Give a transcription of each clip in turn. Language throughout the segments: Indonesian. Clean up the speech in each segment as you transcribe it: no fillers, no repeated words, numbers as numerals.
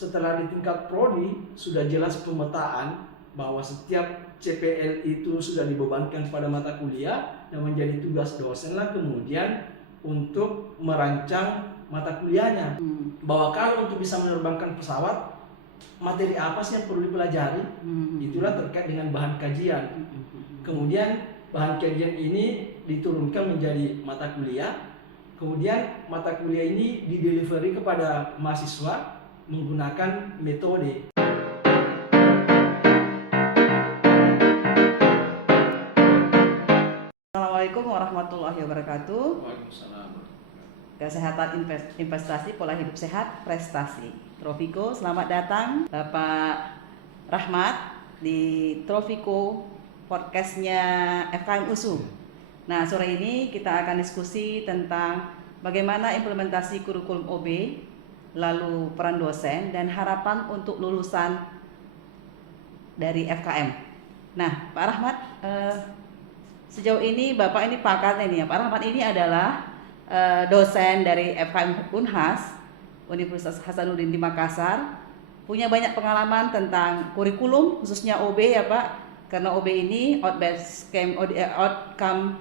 setelah di tingkat prodi sudah jelas pemetaan bahwa setiap CPL itu sudah dibebankan pada mata kuliah dan menjadi tugas dosen lah kemudian untuk merancang mata kuliahnya. Bahwa kalau untuk bisa menerbangkan pesawat, materi apa sih yang perlu dipelajari? Itulah terkait dengan bahan kajian. Kemudian bahan kajian ini diturunkan menjadi mata kuliah. Kemudian mata kuliah ini didelivery kepada mahasiswa menggunakan metode. Assalamualaikum warahmatullahi wabarakatuh. Waalaikumsalam. Kesehatan investasi, pola hidup sehat, prestasi. Trofiko, selamat datang Bapak Rahmat di Trofiko podcastnya FKM USU. Nah, sore ini kita akan diskusi tentang bagaimana implementasi kurikulum OB, lalu peran dosen dan harapan untuk lulusan dari FKM. Nah, Pak Rahmat, sejauh ini Bapak ini pakarnya nih ya. Pak Rahmat ini adalah dosen dari FKM Unhas Universitas Hasanuddin di Makassar, punya banyak pengalaman tentang kurikulum khususnya OB ya Pak, karena OB ini outcome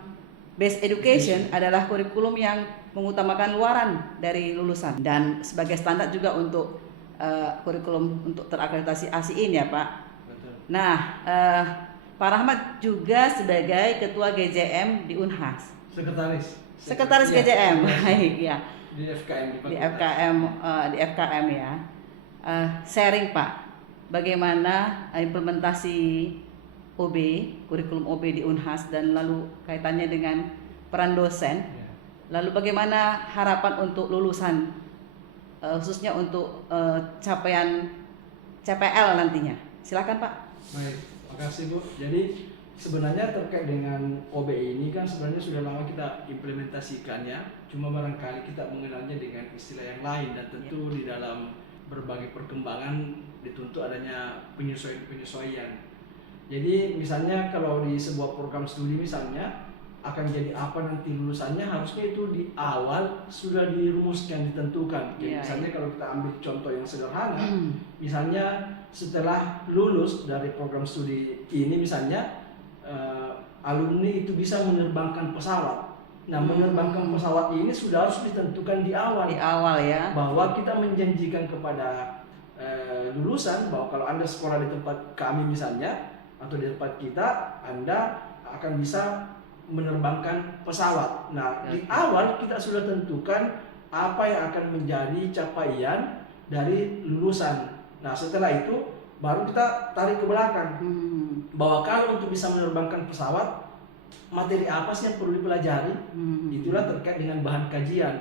based education adalah kurikulum yang mengutamakan luaran dari lulusan dan sebagai standar juga untuk kurikulum untuk terakreditasi ASIIN ya Pak. Betul. Nah, Pak Rahmat juga sebagai Ketua GJM di Unhas. Sekretaris GJM, baik ya. Di FKM Di FKM ya. Sharing Pak, bagaimana implementasi OB, kurikulum OB di Unhas dan lalu kaitannya dengan peran dosen. Lalu bagaimana harapan untuk lulusan khususnya untuk capaian CPL nantinya. Silakan Pak. Baik, makasih Bu. Jadi sebenarnya terkait dengan OB ini kan sebenarnya sudah lama kita implementasikannya, cuma barangkali kita mengenalnya dengan istilah yang lain dan tentu di dalam berbagai perkembangan dituntut adanya penyesuaian. Jadi misalnya kalau di sebuah program studi misalnya akan jadi apa nanti lulusannya, harusnya itu di awal sudah dirumuskan, ditentukan. Jadi misalnya kalau kita ambil contoh yang sederhana, misalnya setelah lulus dari program studi ini misalnya alumni itu bisa menerbangkan pesawat. Nah, menerbangkan pesawat ini sudah harus ditentukan di awal. Di awal ya. Bahwa kita menjanjikan kepada lulusan bahwa kalau Anda sekolah di tempat kami misalnya atau di tempat kita, Anda akan bisa menerbangkan pesawat. Nah, di awal kita sudah tentukan apa yang akan menjadi capaian dari lulusan. Nah, setelah itu baru kita tarik ke belakang. Bahwa kalau untuk bisa menerbangkan pesawat, materi apa sih yang perlu dipelajari? Itulah terkait dengan bahan kajian.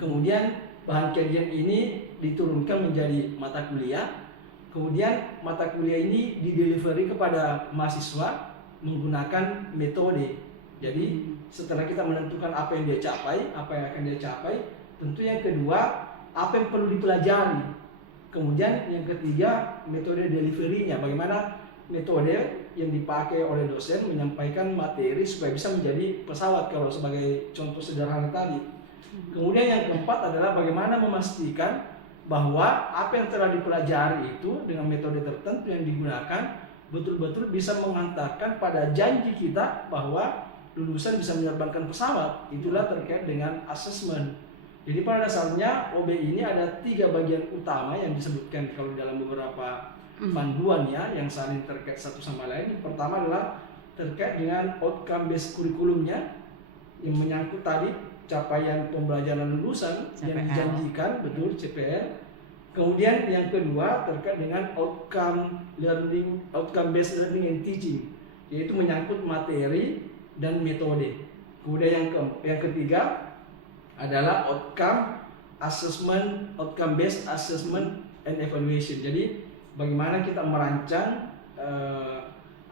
Kemudian bahan kajian ini diturunkan menjadi mata kuliah. Kemudian mata kuliah ini didelivery kepada mahasiswa menggunakan metode. Jadi setelah kita menentukan apa yang dia capai, apa yang akan dia capai, tentu yang kedua apa yang perlu dipelajari. Kemudian yang ketiga metode delivery-nya, bagaimana metode yang dipakai oleh dosen menyampaikan materi supaya bisa menjadi pesawat kalau sebagai contoh sederhana tadi. Kemudian yang keempat adalah bagaimana memastikan bahwa apa yang telah dipelajari itu dengan metode tertentu yang digunakan betul-betul bisa mengantarkan pada janji kita bahwa lulusan bisa menerbangkan pesawat. Itulah terkait dengan asesmen. Jadi pada dasarnya OB ini ada 3 bagian utama yang disebutkan kalau dalam beberapa panduan ya, yang saling terkait satu sama lain. Yang pertama adalah terkait dengan outcome based kurikulumnya yang menyangkut tadi capaian pembelajaran lulusan CPL. yang dijanjikan, betul, CPL. Kemudian yang kedua terkait dengan outcome based learning and teaching, yaitu menyangkut materi dan metode. Kemudian yang ketiga adalah outcome based assessment and evaluation. Jadi bagaimana kita merancang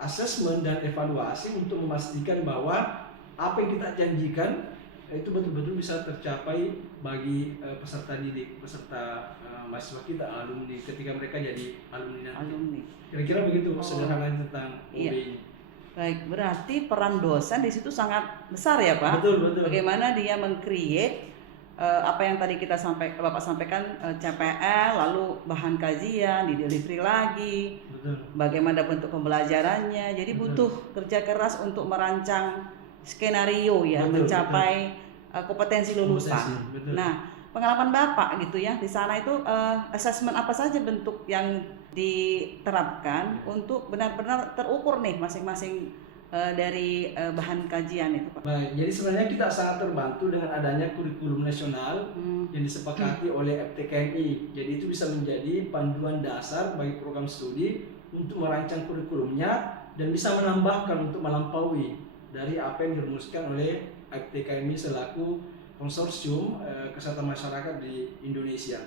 assessment dan evaluasi untuk memastikan bahwa apa yang kita janjikan itu betul-betul bisa tercapai bagi peserta didik, peserta mahasiswa kita, alumni ketika mereka jadi alumni nanti. Kira-kira begitu sederhana tentang OB ini. Baik, berarti peran dosen di situ sangat besar ya Pak. Betul. Bagaimana dia meng-create apa yang tadi Bapak sampaikan, CPL, lalu bahan kajian, di delivery lagi, Betul. bagaimana bentuk pembelajarannya. Jadi Betul. butuh kerja keras untuk merancang skenario ya, Betul, mencapai kompetensi lulusan. Betul. Nah, pengalaman Bapak gitu ya di sana itu assessment apa saja bentuk yang diterapkan untuk benar-benar terukur nih masing-masing dari bahan kajian itu, Pak? Baik, jadi sebenarnya kita sangat terbantu dengan adanya kurikulum nasional yang disepakati oleh FTKMI. Jadi itu bisa menjadi panduan dasar bagi program studi untuk merancang kurikulumnya dan bisa menambahkan untuk melampaui dari apa yang dirumuskan oleh FTKMI selaku konsorsium kesehatan masyarakat di Indonesia.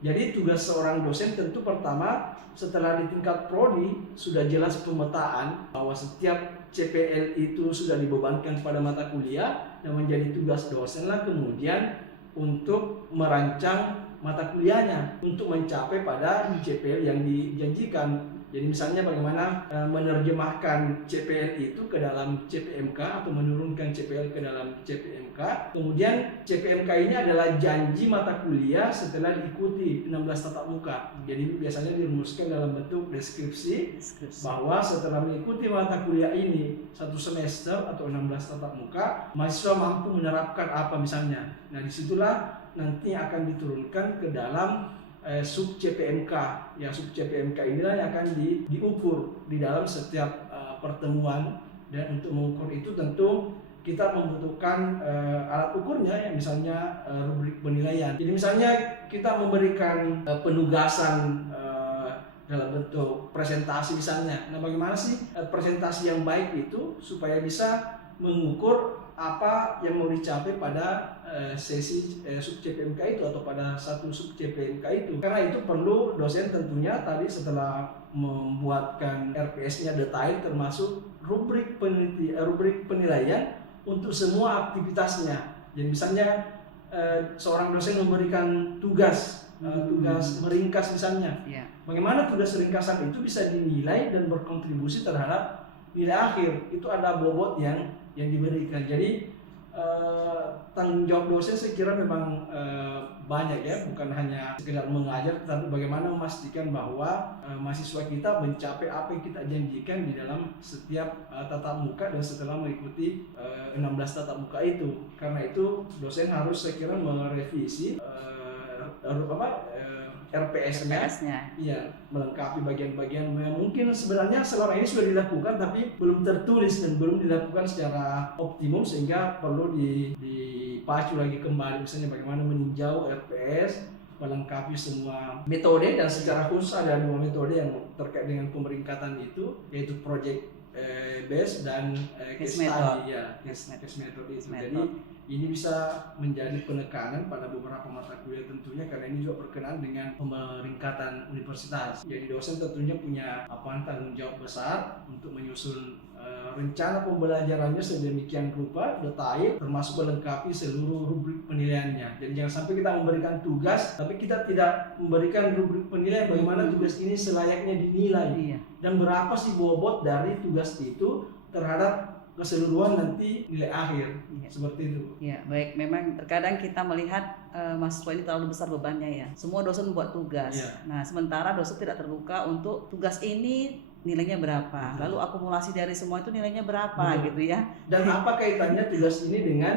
Jadi tugas seorang dosen tentu pertama setelah di tingkat prodi sudah jelas pemetaan bahwa setiap CPL itu sudah dibebankan pada mata kuliah dan menjadi tugas dosenlah kemudian untuk merancang mata kuliahnya untuk mencapai pada CPL yang dijanjikan. Jadi misalnya bagaimana menerjemahkan CPL itu ke dalam CPMK atau menurunkan CPL ke dalam CPMK. Kemudian CPMK ini adalah janji mata kuliah setelah diikuti 16 tatap muka. Jadi biasanya dirumuskan dalam bentuk deskripsi bahwa setelah mengikuti mata kuliah ini satu semester atau 16 tatap muka, mahasiswa mampu menerapkan apa misalnya. Nah disitulah nanti akan diturunkan ke dalam sub CPMK. Ya, sub CPMK inilah yang akan diukur di dalam setiap pertemuan, dan untuk mengukur itu tentu kita membutuhkan alat ukurnya ya, misalnya rubrik penilaian. Jadi misalnya kita memberikan penugasan dalam bentuk presentasi misalnya. Nah, bagaimana sih presentasi yang baik itu supaya bisa mengukur apa yang mau dicapai pada sesi sub CPMK itu atau pada satu sub CPMK itu. Karena itu perlu dosen tentunya tadi setelah membuatkan RPS-nya detail termasuk rubrik penilaian untuk semua aktivitasnya. Jadi misalnya seorang dosen memberikan tugas meringkas misalnya. Bagaimana tugas ringkasan itu bisa dinilai dan berkontribusi terhadap nilai akhir. Itu ada bobot yang diberikan. Jadi tanggung jawab dosen saya kira memang banyak ya, bukan hanya sekedar mengajar, tetapi bagaimana memastikan bahwa mahasiswa kita mencapai apa yang kita janjikan di dalam setiap tatap muka dan setelah mengikuti 16 tatap muka itu. Karena itu dosen harus saya kira merevisi RPS-nya, iya, melengkapi bagian-bagian yang mungkin sebenarnya selama ini sudah dilakukan tapi belum tertulis dan belum dilakukan secara optimum, sehingga perlu dipacu lagi kembali, misalnya bagaimana meninjau RPS, melengkapi semua metode, dan secara khusus ada 2 metode yang terkait dengan pemeringkatan itu, yaitu project base dan case study ya, case method itu. Jadi ini bisa menjadi penekanan pada beberapa mata kuliah tentunya, karena ini juga berkenaan dengan pemeringkatan universitas. Jadi dosen tentunya punya tanggung jawab besar untuk menyusun rencana pembelajarannya sedemikian rupa detail, termasuk melengkapi seluruh rubrik penilaiannya. Jadi jangan sampai kita memberikan tugas tapi kita tidak memberikan rubrik penilaian bagaimana tugas ini selayaknya dinilai, dan berapa sih bobot dari tugas itu terhadap keseluruhan nanti nilai akhir. Seperti itu. Ya, baik. Memang terkadang kita melihat mahasiswa ini terlalu besar bebannya ya. Semua dosen membuat tugas. Nah, sementara dosen tidak terbuka untuk tugas ini nilainya berapa, lalu akumulasi dari semua itu nilainya berapa, gitu ya. Dan apa kaitannya tugas ini dengan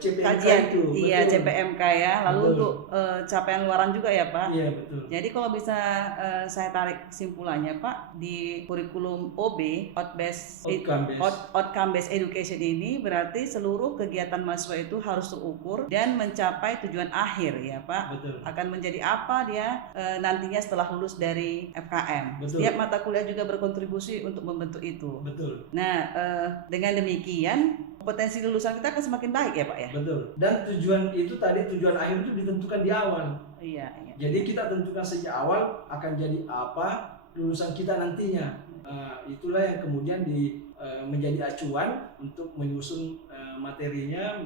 CPMK kajian itu? Iya, CPMK ya. Lalu untuk capaian luaran juga ya, Pak. Iya, betul. Jadi kalau bisa saya tarik kesimpulannya, Pak, di kurikulum OB, outcome based education ini berarti seluruh kegiatan mahasiswa itu harus terukur dan mencapai tujuan akhir ya, Pak. Betul. Akan menjadi apa dia nantinya setelah lulus dari FKM. Betul. Setiap mata kuliah juga berkontribusi untuk membentuk itu. Betul. Nah, dengan demikian potensi lulusan kita akan semakin baik ya, Pak ya. Betul. Dan tujuan akhir itu ditentukan di awal. Iya. Jadi kita tentukan sejak awal akan jadi apa lulusan kita nantinya. Itulah yang kemudian menjadi acuan untuk menyusun materinya,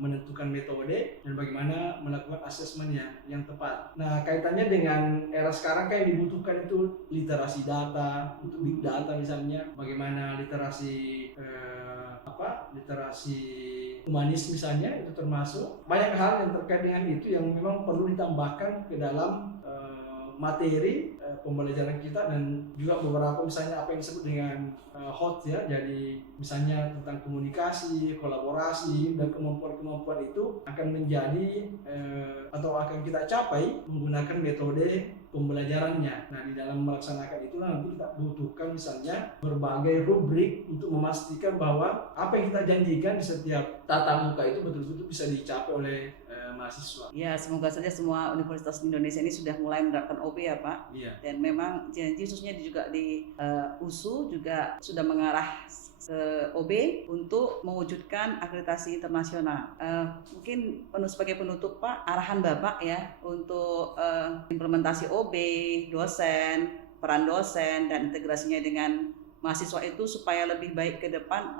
menentukan metode, dan bagaimana melakukan asesmennya yang tepat. Nah, kaitannya dengan era sekarang kan yang dibutuhkan itu literasi data, untuk big data misalnya, bagaimana literasi humanis misalnya, itu termasuk banyak hal yang terkait dengan itu yang memang perlu ditambahkan ke dalam materi pembelajaran kita, dan juga beberapa misalnya apa yang disebut dengan hot ya, jadi misalnya tentang komunikasi, kolaborasi, dan kemampuan-kemampuan itu akan menjadi atau akan kita capai menggunakan metode pembelajarannya. Nah, di dalam melaksanakan itu nanti kita butuhkan misalnya berbagai rubrik untuk memastikan bahwa apa yang kita janjikan di setiap tatap muka itu betul-betul bisa dicapai oleh mahasiswa. Ya, semoga saja semua universitas di Indonesia ini sudah mulai menerapkan OB ya Pak. Iya. Dan memang janji khususnya juga di USU juga sudah mengarah ke OB untuk mewujudkan akreditasi internasional. Mungkin sebagai penutup Pak, arahan Bapak ya untuk implementasi OB, dosen, peran dosen, dan integrasinya dengan mahasiswa itu supaya lebih baik ke depan.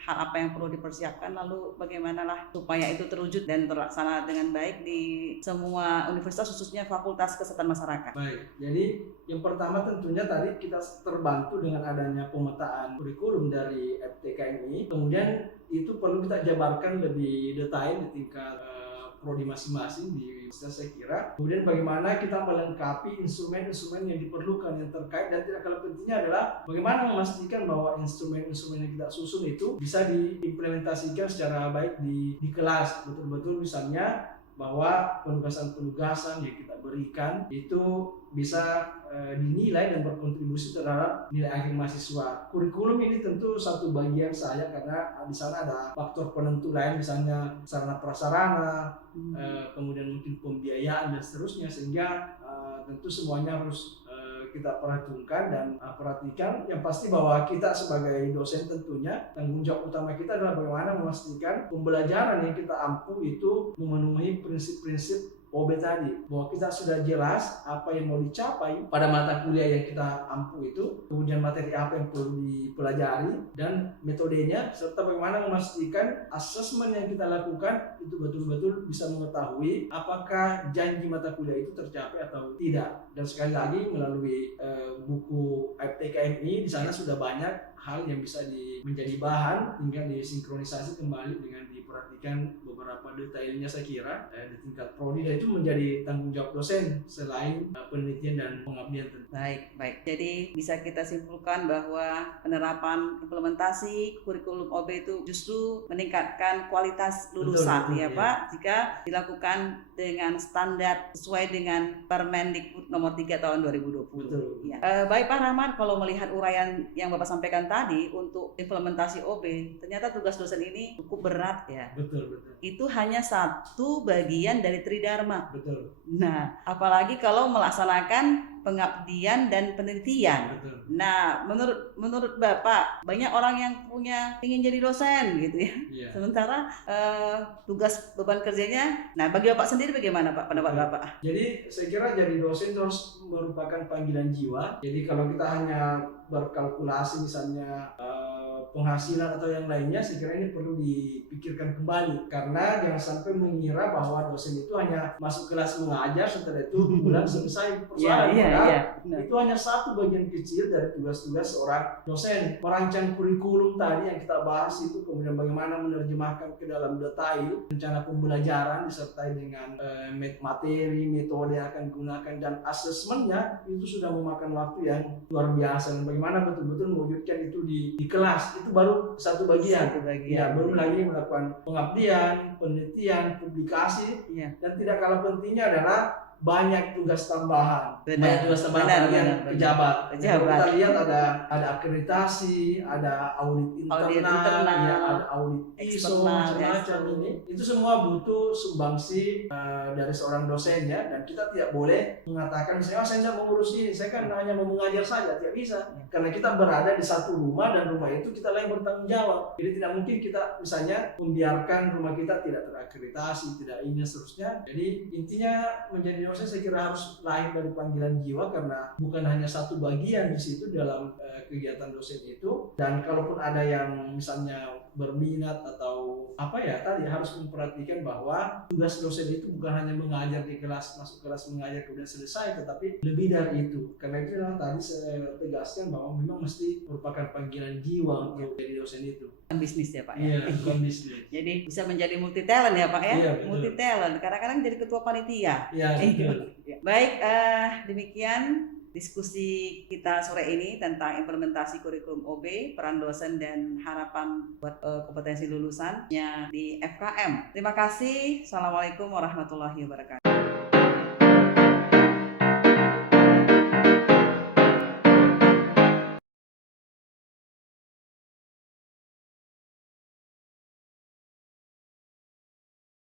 Hal apa yang perlu dipersiapkan, lalu bagaimana lah supaya itu terwujud dan terlaksana dengan baik di semua universitas, khususnya Fakultas Kesehatan Masyarakat. Baik, jadi yang pertama tentunya tadi kita terbantu dengan adanya pemetaan kurikulum dari FTK ini, kemudian itu perlu kita jabarkan lebih detail di tingkat prodi masing-masing di universitas saya kira. Kemudian bagaimana kita melengkapi instrumen-instrumen yang diperlukan yang terkait, dan tidak kalah pentingnya adalah bagaimana memastikan bahwa instrumen-instrumen yang kita susun itu bisa diimplementasikan secara baik di kelas. Betul-betul misalnya bahwa penugasan-penugasan yang kita berikan itu bisa dinilai dan berkontribusi terhadap nilai akhir mahasiswa. Kurikulum ini tentu satu bagian saya, karena di sana ada faktor penentu lain, misalnya sarana prasarana, kemudian mungkin pembiayaan dan seterusnya, sehingga tentu semuanya harus kita perhitungkan dan perhatikan. Yang pasti bahwa kita sebagai dosen tentunya tanggung jawab utama kita adalah bagaimana memastikan pembelajaran yang kita ampu itu memenuhi prinsip-prinsip OB tadi, bahwa kita sudah jelas apa yang mau dicapai pada mata kuliah yang kita ampu itu, kemudian materi apa yang perlu dipelajari dan metodenya, serta bagaimana memastikan asesmen yang kita lakukan itu betul-betul bisa mengetahui apakah janji mata kuliah itu tercapai atau tidak. Dan sekali lagi melalui buku FTKMI di sana sudah banyak hal yang bisa menjadi bahan, tinggal disinkronisasi kembali dengan diperhatikan beberapa detailnya saya kira di tingkat prodi, dan itu menjadi tanggung jawab dosen selain penelitian dan pengabdian. Baik. Jadi bisa kita simpulkan bahwa penerapan implementasi kurikulum OB itu justru meningkatkan kualitas lulusan, betul, ya Pak, jika dilakukan dengan standar sesuai dengan Permendikbud nomor 3 tahun 2020. Betul. Ya. Baik Pak Rahmat, kalau melihat uraian yang Bapak sampaikan tadi untuk implementasi OB, ternyata tugas dosen ini cukup berat ya. Betul. Itu hanya satu bagian dari Tridharma. Betul. Nah, apalagi kalau melaksanakan pengabdian dan penelitian. Betul. Nah, menurut Bapak, banyak orang yang ingin jadi dosen gitu ya. Yeah. Sementara tugas beban kerjanya, nah bagi Bapak sendiri bagaimana Pak, pendapat Bapak? Jadi saya kira jadi dosen terus merupakan panggilan jiwa. Jadi kalau kita hanya berkalkulasi misalnya penghasilan atau yang lainnya, saya kira ini perlu dipikirkan kembali, karena jangan sampai mengira bahwa dosen itu hanya masuk kelas mengajar setelah itu bulan selesai persoalan. Itu hanya satu bagian kecil dari tugas-tugas seorang dosen. Merancang kurikulum tadi yang kita bahas itu, kemudian bagaimana menerjemahkan ke dalam detail rencana pembelajaran disertai dengan materi, metode yang akan digunakan, dan asesmennya itu sudah memakan waktu yang luar biasa. Dan bagaimana betul-betul mewujudkan itu di kelas, itu baru satu bagian. Ya, belum lagi melakukan pengabdian, penelitian, publikasi, dan tidak kalah pentingnya adalah banyak tugas tambahan. Banyak tugas tambahan yang pejabat. Kalau kita lihat ada akreditasi, ada audit internal, ya, ada audit ISO, macam-macam ini. Itu semua butuh sumbangsi dari seorang dosen ya, dan kita tidak boleh mengatakan misalnya saya tidak mengurus ini, saya kan hanya mau mengajar saja, tidak bisa. Karena kita berada di satu rumah, dan rumah itu kita lah yang bertanggung jawab. Jadi tidak mungkin kita misalnya membiarkan rumah kita tidak terakreditasi, tidak ini seterusnya. Jadi intinya menjadi dosen saya kira harus lahir dari panggilan jiwa, karena bukan hanya satu bagian di situ dalam kegiatan dosen itu. Dan kalaupun ada yang misalnya berminat atau apa ya tadi, harus memperhatikan bahwa tugas dosen itu bukan hanya mengajar di kelas, masuk kelas mengajar kemudian selesai, tetapi lebih dari itu. Karena itu tadi saya tegaskan bahwa memang mesti merupakan panggilan jiwa untuk jadi dosen itu. Bisnis ya Pak ya. Iya, bukan bisnis. Jadi bisa menjadi multi talent ya Pak ya. Iya, betul. Multi talent. Kadang-kadang jadi ketua panitia. Iya, betul. Baik, demikian diskusi kita sore ini tentang implementasi kurikulum OB, peran dosen dan harapan buat kompetensi lulusannya di FKM. Terima kasih. Assalamualaikum warahmatullahi wabarakatuh.